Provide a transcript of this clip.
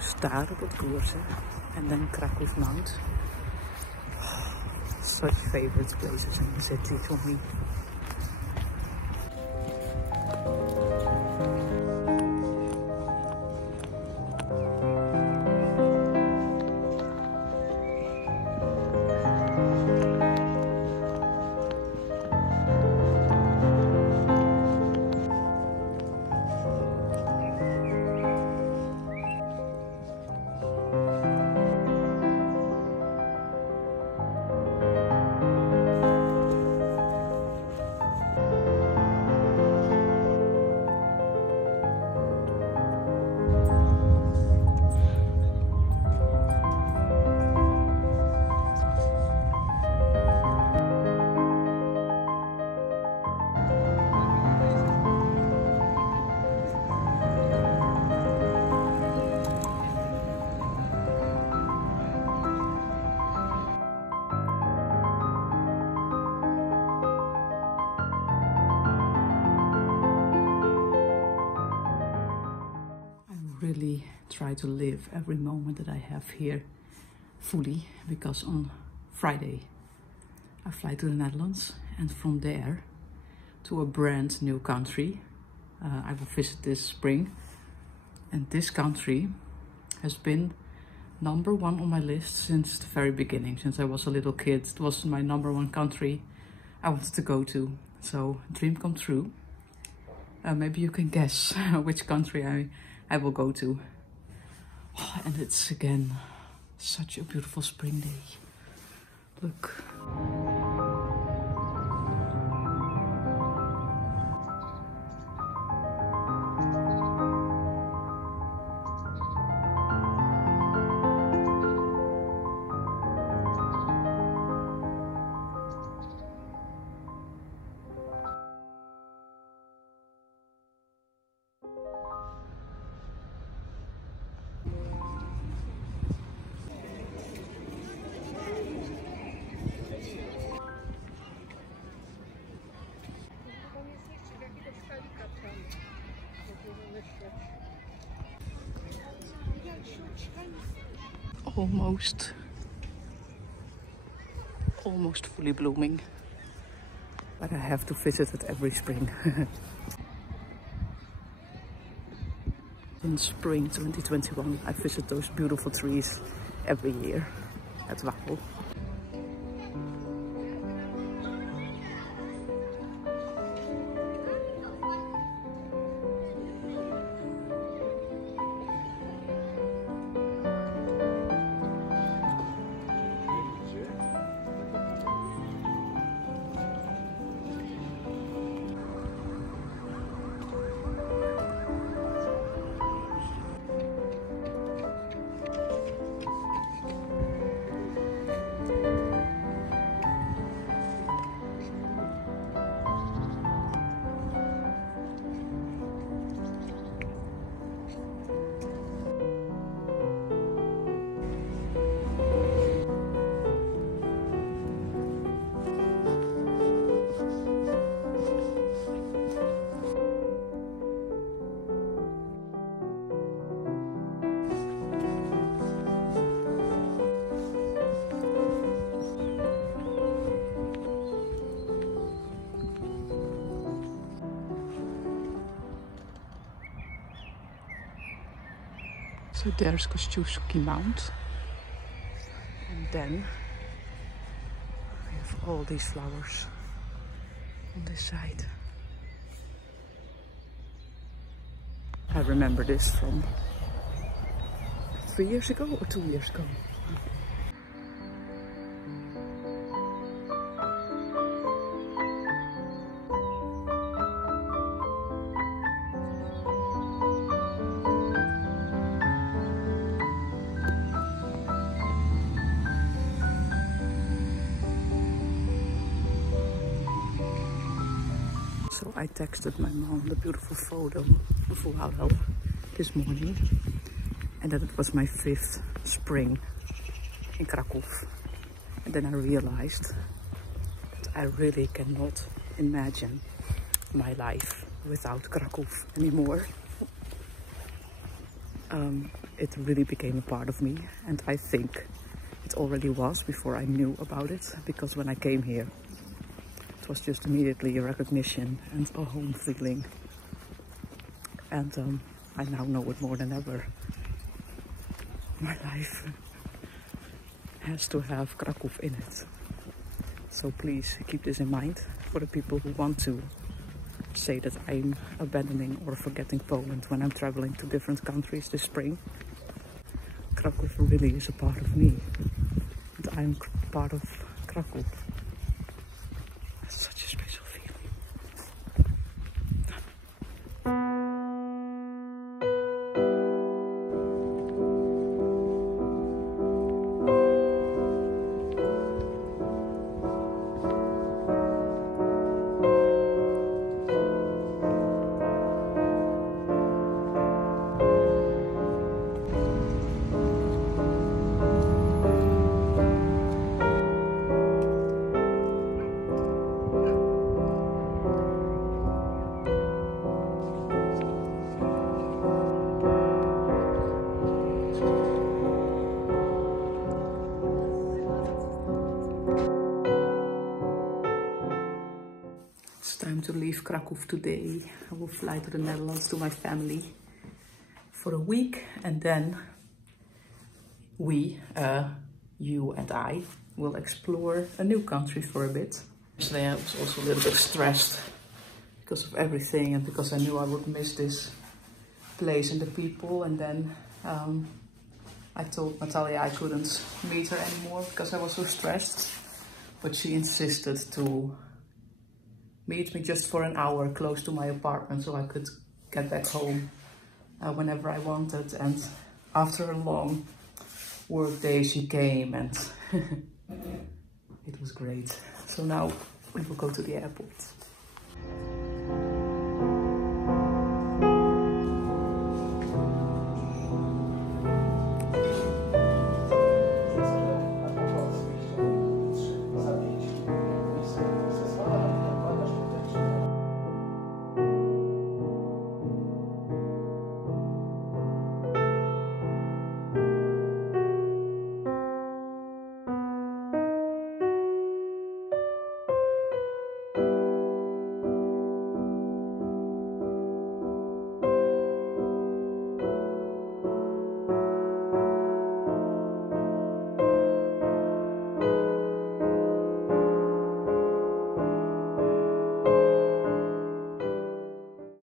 Stare Podgórze and then Krakow Mound. Such favorite places in the city for me. Really try to live every moment that I have here fully, because on Friday I fly to the Netherlands, and from there to a brand new country I will visit this spring. And this country has been #1 on my list since the very beginning. Since I was a little kid, it was my #1 country I wanted to go to. So dream come true. Maybe you can guess which country I will go to. Oh, and it's again such a beautiful spring day. Look. Almost fully blooming, but I have to visit it every spring. In spring 2021 I visit those beautiful trees every year at Wawel. So there's Krakus Mound, and then we have all these flowers on this side. I remember this from 3 years ago or 2 years ago. So I texted my mom the beautiful photo of Wawel this morning, and that it was my 5th spring in Kraków. And then I realized that I really cannot imagine my life without Kraków anymore. it really became a part of me, and I think it already was before I knew about it, because when I came here it was just immediately a recognition and a home feeling, and I now know it more than ever. My life has to have Kraków in it. So please keep this in mind for the people who want to say that I'm abandoning or forgetting Poland when I'm traveling to different countries this spring. Kraków really is a part of me, and I'm part of Kraków. It's such a special feeling. It's time to leave Kraków today. I will fly to the Netherlands to my family for a week, and then we, you and I, will explore a new country for a bit. Yesterday I was also a little bit stressed because of everything, and because I knew I would miss this place and the people, and then I told Natalia I couldn't meet her anymore because I was so stressed, but she insisted to meet me just for an hour close to my apartment so I could get back home whenever I wanted. And after a long work day she came, and it was great. So now we will go to the airport.